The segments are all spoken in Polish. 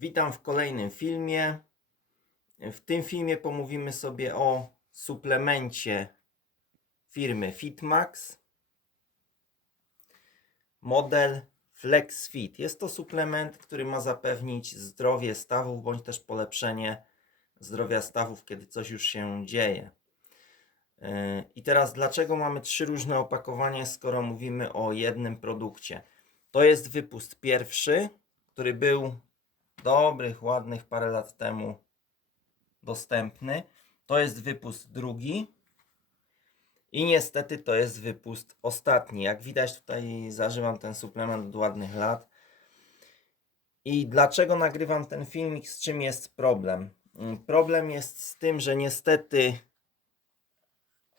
Witam w kolejnym filmie. W tym filmie pomówimy sobie o suplemencie firmy Fitmax. Model FlexFit. Jest to suplement, który ma zapewnić zdrowie stawów bądź też polepszenie zdrowia stawów, kiedy coś już się dzieje. Yy, I teraz dlaczego mamy trzy różne opakowania, skoro mówimy o jednym produkcie? To jest wypust pierwszy, który był dobrych, ładnych parę lat temu dostępny. To jest wypust drugi. I niestety to jest wypust ostatni. Jak widać, tutaj zażywam ten suplement od ładnych lat. I dlaczego nagrywam ten filmik? Z czym jest problem? Problem jest z tym, że niestety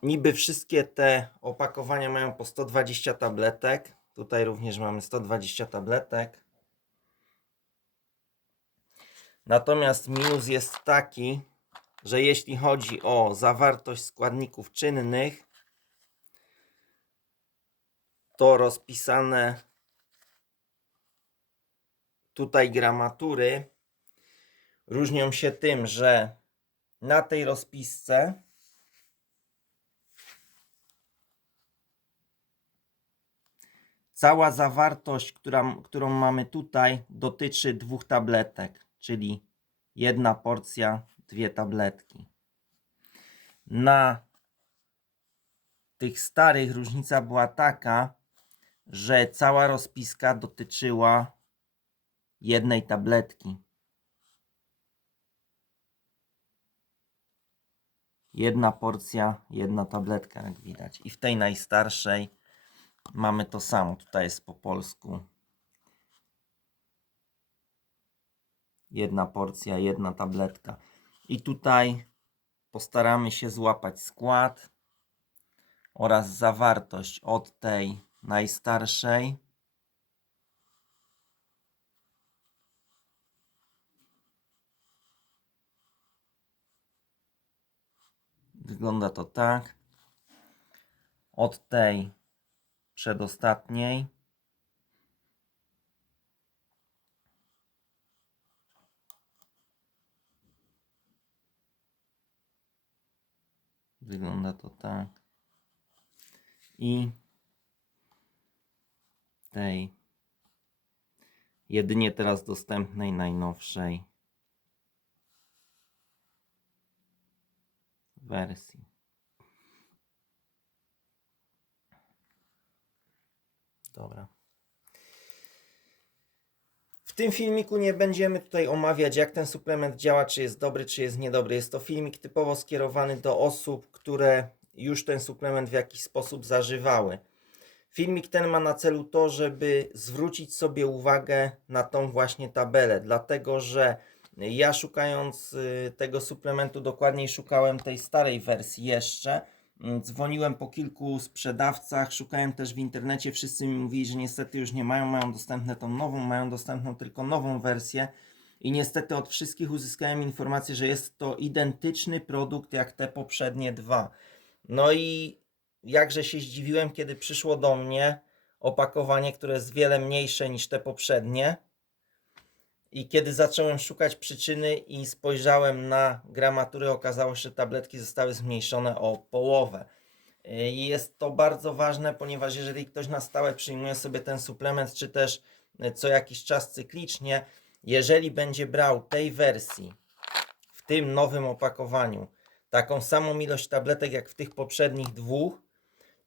niby wszystkie te opakowania mają po 120 tabletek. Tutaj również mamy 120 tabletek. Natomiast minus jest taki, że jeśli chodzi o zawartość składników czynnych, to rozpisane tutaj gramatury różnią się tym, że na tej rozpisce cała zawartość, która, którą mamy tutaj, dotyczy dwóch tabletek, czyli jedna porcja, dwie tabletki. Na tych starych różnica była taka, że cała rozpiska dotyczyła jednej tabletki. Jedna porcja, jedna tabletka, jak widać. I w tej najstarszej mamy to samo. Tutaj jest po polsku. Jedna porcja, jedna tabletka. I tutaj postaramy się złapać skład oraz zawartość od tej najstarszej. Wygląda to tak. Od tej przedostatniej. Wygląda to tak. I tej jedynie teraz dostępnej, najnowszej wersji. Dobra. Tym filmiku nie będziemy tutaj omawiać, jak ten suplement działa, czy jest dobry, czy jest niedobry. Jest to filmik typowo skierowany do osób, które już ten suplement w jakiś sposób zażywały. Filmik ten ma na celu to, żeby zwrócić sobie uwagę na tą właśnie tabelę, dlatego że ja szukając y, tego suplementu dokładniej szukałem tej starej wersji jeszcze. Mm, Dzwoniłem po kilku sprzedawcach, szukałem też w internecie. Wszyscy mi mówili, że niestety już nie mają, mają dostępne tą nową, mają dostępną tylko nową wersję. I niestety od wszystkich uzyskałem informację, że jest to identyczny produkt jak te poprzednie dwa. No i jakże się zdziwiłem, kiedy przyszło do mnie opakowanie, które jest wiele mniejsze niż te poprzednie. I kiedy zacząłem szukać przyczyny i spojrzałem na gramatury, okazało się, że tabletki zostały zmniejszone o połowę. Yy, I jest to bardzo ważne, ponieważ jeżeli ktoś na stałe przyjmuje sobie ten suplement, czy też yy, co jakiś czas cyklicznie, jeżeli będzie brał tej wersji w tym nowym opakowaniu taką samą ilość tabletek jak w tych poprzednich dwóch,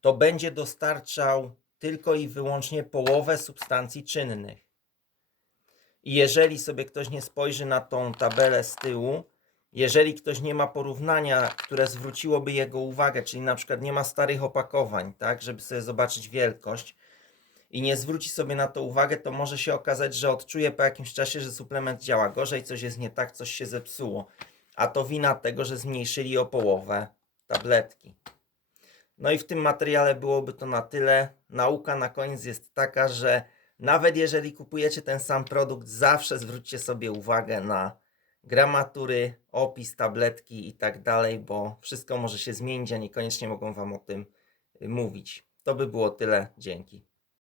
to będzie dostarczał tylko i wyłącznie połowę substancji czynnych. I jeżeli sobie ktoś nie spojrzy na tą tabelę z tyłu, jeżeli ktoś nie ma porównania, które zwróciłoby jego uwagę, czyli na przykład nie ma starych opakowań, tak, żeby sobie zobaczyć wielkość i nie zwróci sobie na to uwagę, to może się okazać, że odczuje po jakimś czasie, że suplement działa gorzej, coś jest nie tak, coś się zepsuło. A to wina tego, że zmniejszyli o połowę tabletki. No i w tym materiale byłoby to na tyle. Nauka na koniec jest taka, że nawet jeżeli kupujecie ten sam produkt, zawsze zwróćcie sobie uwagę na gramatury, opis tabletki i tak dalej, bo wszystko może się zmienić, a niekoniecznie mogą Wam o tym y, mówić. To by było tyle. Dzięki.